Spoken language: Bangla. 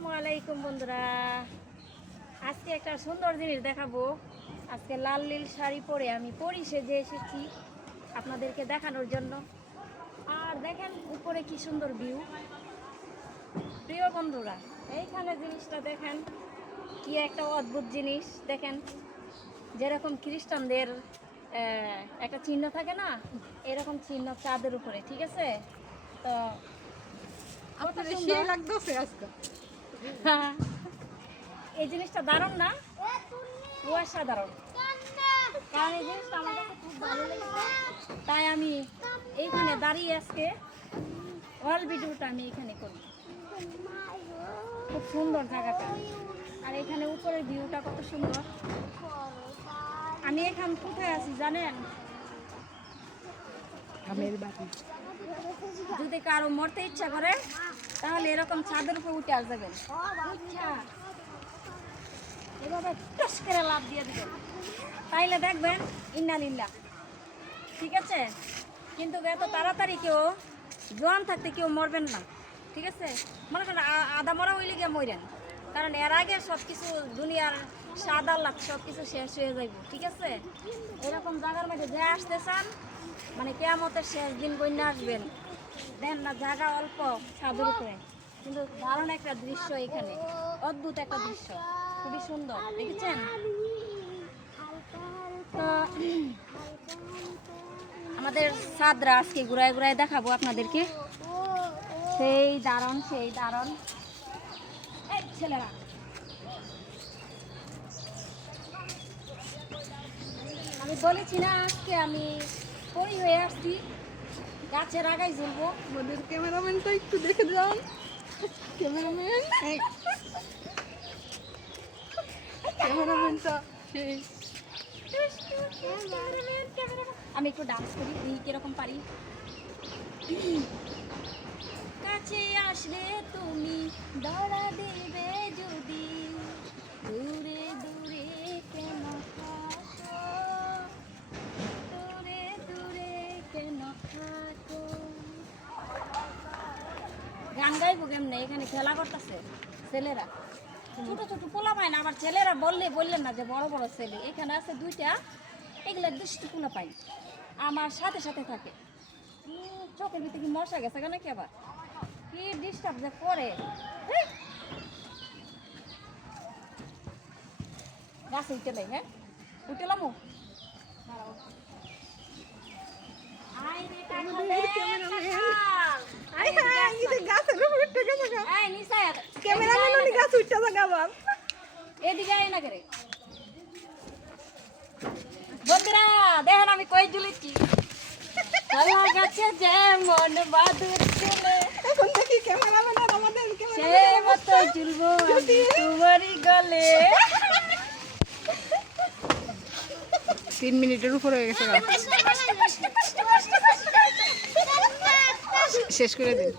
আসসালামু আলাইকুম বন্ধুরা। আজকে একটা সুন্দর জিনিস দেখাবো। আজকে লাল নীল শাড়ি পরে আমি পরি সেজে এসেছি আপনাদেরকে দেখানোর জন্য। আর দেখেন উপরে কি সুন্দর ভিউ প্রিয় বন্ধুরা এইখানে জিনিসটা দেখেন কি একটা অদ্ভুত জিনিস। দেখেন যেরকম খ্রিস্টানদের একটা চিহ্ন থাকে না এরকম চিহ্ন চাঁদের উপরে ঠিক আছে? তো সুন্দর। সেই লাগতেছে আজকে। এই জিনিসটা দারুণ না? অসাধারণ কারণ এই জিনিসটা আমার কাছে খুব ভালো লেগেছে। তাই আমি এইখানে দাঁড়িয়ে আজকে অল ভিডিওটা আমি এখানে করি। খুব সুন্দর জায়গাটা। আর এখানে উপরের ভিউটা কত সুন্দর। আমি এখান কোথায় আছি জানেন? আমের বাতি যদি কারও মরতে ইচ্ছা করে, তাহলে এরকম ছাদের উপর উঠে আসবেন এভাবে টস করে লাভ দিয়ে দিবেন। তাইলে দেখবেন ইন্নালিল্লা ঠিক আছে? কিন্তু এত তাড়াতাড়ি কেউ জোয়ান থাকতে কেউ মরবেন না। ঠিক আছে? মনে করেন আদা মরা হইলে গিয়ে মরেন। কারণ এর আগে সব কিছু দুনিয়ার স্বাদ আল্লাহ সব কিছু শেষ হয়ে যাইব, ঠিক আছে? এরকম জায়গার মধ্যে যে আসতে চান মানে কেয়ামতের শেষ দিন বন্যা আসবেন। দেন না জায়গা অল্প ছাদের উপরে। কিন্তু দারুণ একটা দৃশ্য এখানে, অদ্ভুত একটা দৃশ্য, খুবই সুন্দর, দেখেছেন? তো, আমাদের সাদরা আজকে ঘুরায় ঘুরায় দেখাবো আপনাদেরকে। সেই দারুণ সেই দারুণ। এই ছেলেরা। আমি বলেছি না আজকে আমি পরি হয়ে আসছি গাছের আগায় ঝুলবো। আমাদের ক্যামেরাম্যানটা একটু দেখে যান। ক্যামেরাম্যান? ক্যামেরাম্যানটা সেই। আমি একটু ডান্স করি দেখি কীরকম পারি। কাছে আসলে তুমি ধরা গান গাইবো কেমনে? এখানে খেলা করতেছে ছেলেরা। ছোট ছোট পোলা পায় না, আবার ছেলেরা বললে বললেন না যে বড় বড় ছেলে। এখানে আছে দুইটা, এগুলা দুষ্টি পোলা পাই। আমার সাথে সাথে থাকে। চোখের ভিতরে কি মশা গেছে কেন কি আবার? কি ডিস্টার্ব যে করে। গাছে উঠে লাই হ্যাঁ? উঠে লামু বন্ধুরা দেখেন আমি কই ঝুলেছি। কলা গাছে যেমন বাদুর ছেলে এখন দেখি ক্যামেরাম্যান আমাদের সে মতো ঝুলবো তোমারই গলে। তিন মিনিটের উপর হয়ে গেছে শেষ করে দিন